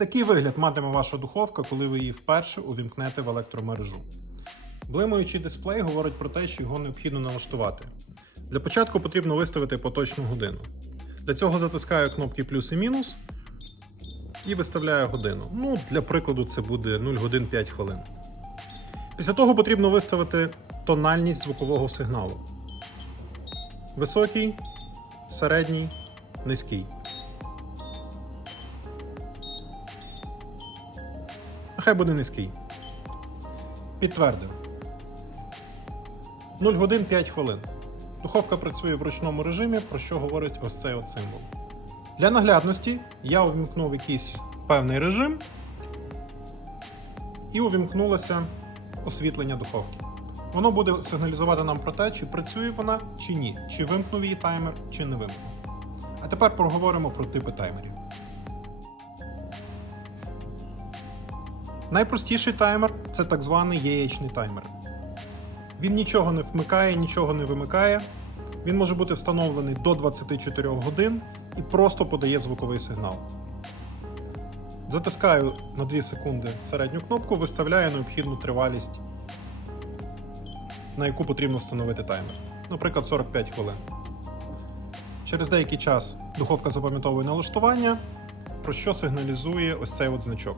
Такий вигляд матиме ваша духовка, коли ви її вперше увімкнете в електромережу. Блимаючий дисплей говорить про те, що його необхідно налаштувати. Для початку потрібно виставити поточну годину. Для цього затискаю кнопки плюс і мінус і виставляю годину. Ну, для прикладу, це буде 0 годин 5 хвилин. Після того потрібно виставити тональність звукового сигналу. Високий, середній, низький. Нехай буде низький. Підтвердив. 0 годин 5 хвилин. Духовка працює в ручному режимі, про що говорить ось цей от символ. Для наглядності я увімкнув якийсь певний режим і увімкнулося освітлення духовки. Воно буде сигналізувати нам про те, чи працює вона, чи ні, чи вимкнув її таймер, чи не вимкнув. А тепер поговоримо про типи таймерів. Найпростіший таймер це так званий яєчний таймер. Він нічого не вмикає, нічого не вимикає. Він може бути встановлений до 24 годин і просто подає звуковий сигнал. Затискаю на 2 секунди середню кнопку, виставляю необхідну тривалість, на яку потрібно встановити таймер. Наприклад, 45 хвилин. Через деякий час духовка запам'ятовує налаштування, про що сигналізує ось цей от значок.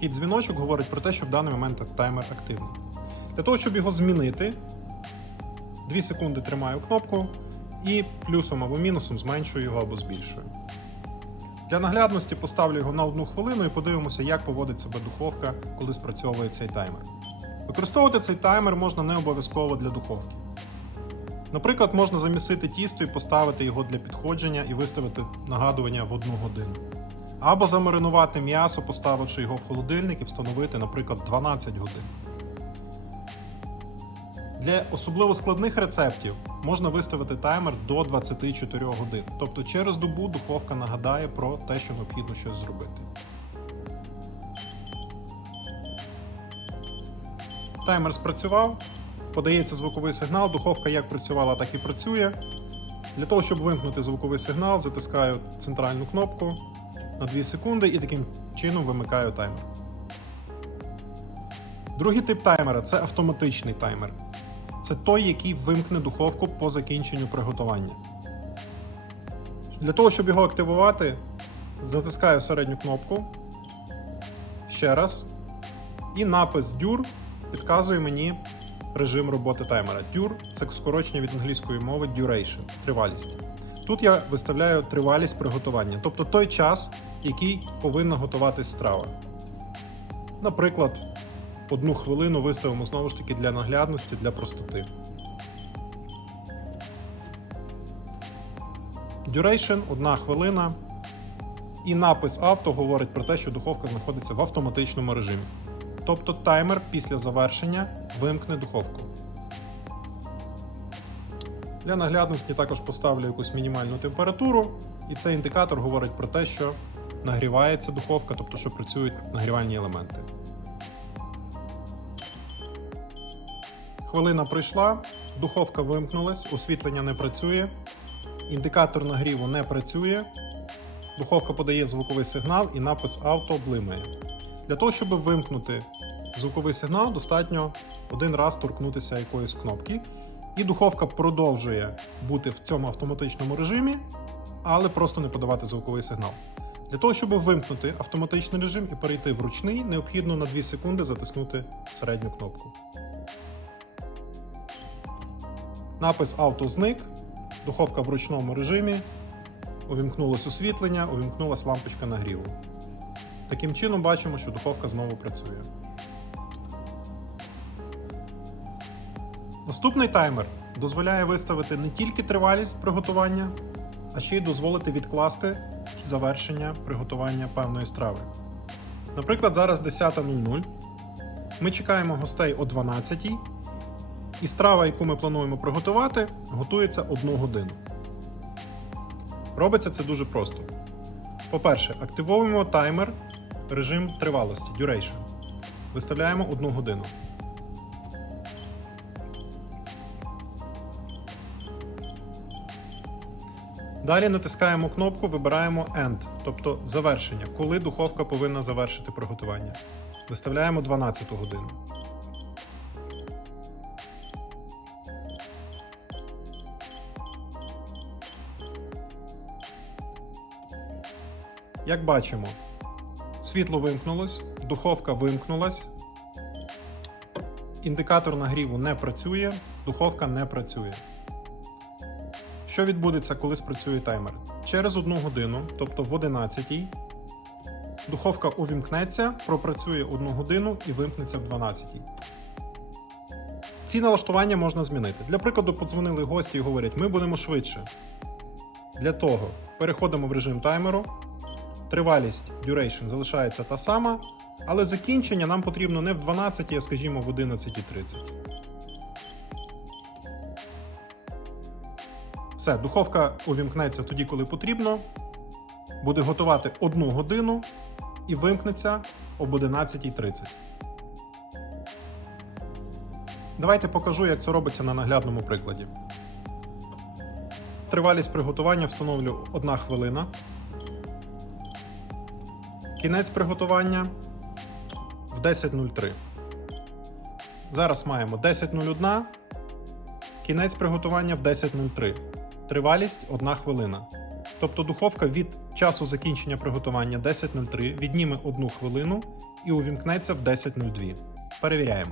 Такий дзвіночок говорить про те, що в даний момент таймер активний. Для того, щоб його змінити, 2 секунди тримаю кнопку і плюсом або мінусом зменшую його або збільшую. Для наглядності поставлю його на одну хвилину і подивимося, як поводить себе духовка, коли спрацьовує цей таймер. Використовувати цей таймер можна не обов'язково для духовки. Наприклад, можна замісити тісто і поставити його для підходження і виставити нагадування в одну годину. Або замаринувати м'ясо, поставивши його в холодильник і встановити, наприклад, 12 годин. Для особливо складних рецептів можна виставити таймер до 24 годин. Тобто через добу духовка нагадає про те, що необхідно щось зробити. Таймер спрацював, подається звуковий сигнал, духовка як працювала, так і працює. Для того, щоб вимкнути звуковий сигнал, затискаю центральну кнопку на 2 секунди і таким чином вимикаю таймер. Другий тип таймера це автоматичний таймер. Це той, який вимкне духовку по закінченню приготування. Для того, щоб його активувати, затискаю середню кнопку. Ще раз. І напис DUR підказує мені режим роботи таймера. DUR це скорочення від англійської мови duration тривалість. Тут я виставляю тривалість приготування, тобто той час, який повинна готуватись страва. Наприклад, одну хвилину виставимо знову ж таки для наглядності, для простоти. Duration – одна хвилина. І напис авто говорить про те, що духовка знаходиться в автоматичному режимі. Тобто таймер після завершення вимкне духовку. Для наглядності також поставлю якусь мінімальну температуру, і цей індикатор говорить про те, що нагрівається духовка, тобто що працюють нагрівальні елементи. Хвилина пройшла, духовка вимкнулась, освітлення не працює, індикатор нагріву не працює, духовка подає звуковий сигнал і напис авто блимає. Для того, щоб вимкнути звуковий сигнал, достатньо один раз торкнутися якоїсь кнопки, і духовка продовжує бути в цьому автоматичному режимі, але просто не подавати звуковий сигнал. Для того, щоб вимкнути автоматичний режим і перейти в ручний, необхідно на 2 секунди затиснути середню кнопку. Напис авто зник, духовка в ручному режимі, увімкнулось освітлення, увімкнулась лампочка нагріву. Таким чином бачимо, що духовка знову працює. Наступний таймер дозволяє виставити не тільки тривалість приготування, а ще й дозволити відкласти завершення приготування певної страви. Наприклад, зараз 10.00. Ми чекаємо гостей о 12.00. І страва, яку ми плануємо приготувати, готується 1 годину. Робиться це дуже просто. По-перше, активовуємо таймер режим тривалості duration. Виставляємо 1 годину. Далі натискаємо кнопку, вибираємо End, тобто завершення, коли духовка повинна завершити приготування. Виставляємо 12 годину. Як бачимо, світло вимкнулось, духовка вимкнулась, індикатор нагріву не працює, духовка не працює. Що відбудеться, коли спрацює таймер? Через одну годину, тобто в 11 духовка увімкнеться, пропрацює одну годину і вимкнеться в 12 Ці налаштування можна змінити. Для прикладу, подзвонили гості і говорять, ми будемо швидше. Для того переходимо в режим таймеру. Тривалість duration залишається та сама, але закінчення нам потрібно не в 12, а скажімо в 11.30. Все, духовка увімкнеться тоді, коли потрібно. Буде готувати одну годину і вимкнеться об 11.30. Давайте покажу, як це робиться на наглядному прикладі. Тривалість приготування встановлю 1 хвилина. Кінець приготування в 10.03. Зараз маємо 10.01. Кінець приготування в 10.03. Тривалість 1 хвилина. Тобто духовка від часу закінчення приготування 10.03 відніме 1 хвилину і увімкнеться в 10.02. Перевіряємо.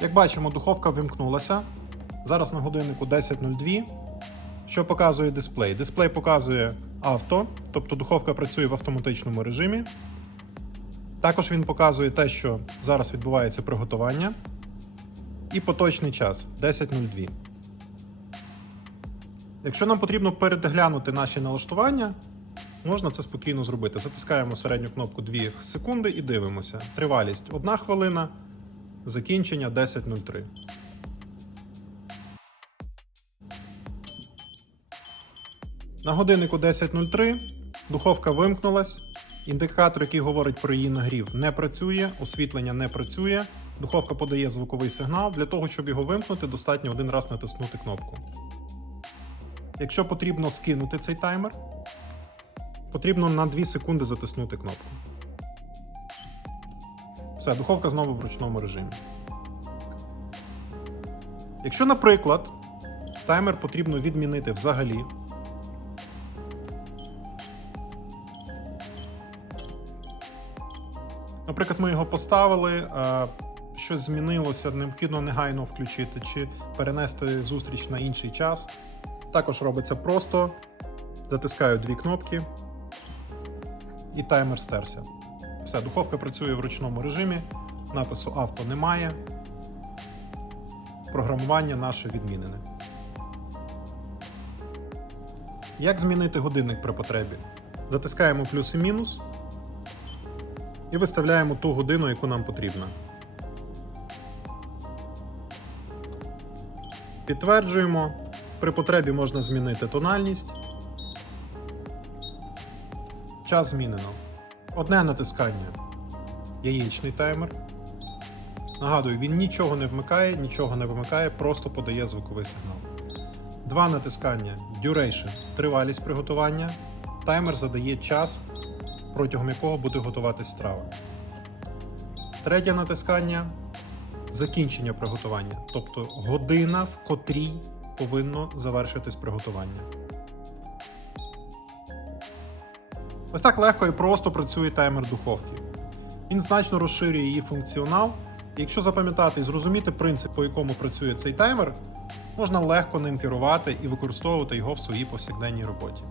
Як бачимо, духовка вимкнулася. Зараз на годиннику 10.02. Що показує дисплей? Дисплей показує авто, тобто духовка працює в автоматичному режимі. Також він показує те, що зараз відбувається приготування. І поточний час 10.02. Якщо нам потрібно переглянути наші налаштування, можна це спокійно зробити. Затискаємо середню кнопку 2 секунди і дивимося. Тривалість 1 хвилина, закінчення 10.03. На годиннику 10.03 духовка вимкнулась. Індикатор, який говорить про її нагрів, не працює, освітлення не працює. Духовка подає звуковий сигнал. Для того, щоб його вимкнути, достатньо один раз натиснути кнопку. Якщо потрібно скинути цей таймер, потрібно на 2 секунди затиснути кнопку. Все, духовка знову в ручному режимі. Якщо, наприклад, таймер потрібно відмінити взагалі. Наприклад, ми його поставили, е, щось змінилося, необхідно негайно включити чи перенести зустріч на інший час. Також робиться просто. Затискаю дві кнопки і таймер стерся. Все, духовка працює в ручному режимі, напису авто немає. Програмування наше відмінене. Як змінити годинник при потребі? Затискаємо плюс і мінус і виставляємо ту годину, яку нам потрібно. Підтверджуємо. При потребі можна змінити тональність. Час змінено. Одне натискання. Яєчний таймер. Нагадую, він нічого не вмикає, нічого не вимикає, просто подає звуковий сигнал. Два натискання Duration тривалість приготування. Таймер задає час, протягом якого буде готуватись страва. Третє натискання закінчення приготування, тобто година, в котрій повинно завершитись приготування. Ось так легко і просто працює таймер духовки. Він значно розширює її функціонал. Якщо запам'ятати і зрозуміти принцип, по якому працює цей таймер, можна легко ним керувати і використовувати його в своїй повсякденній роботі.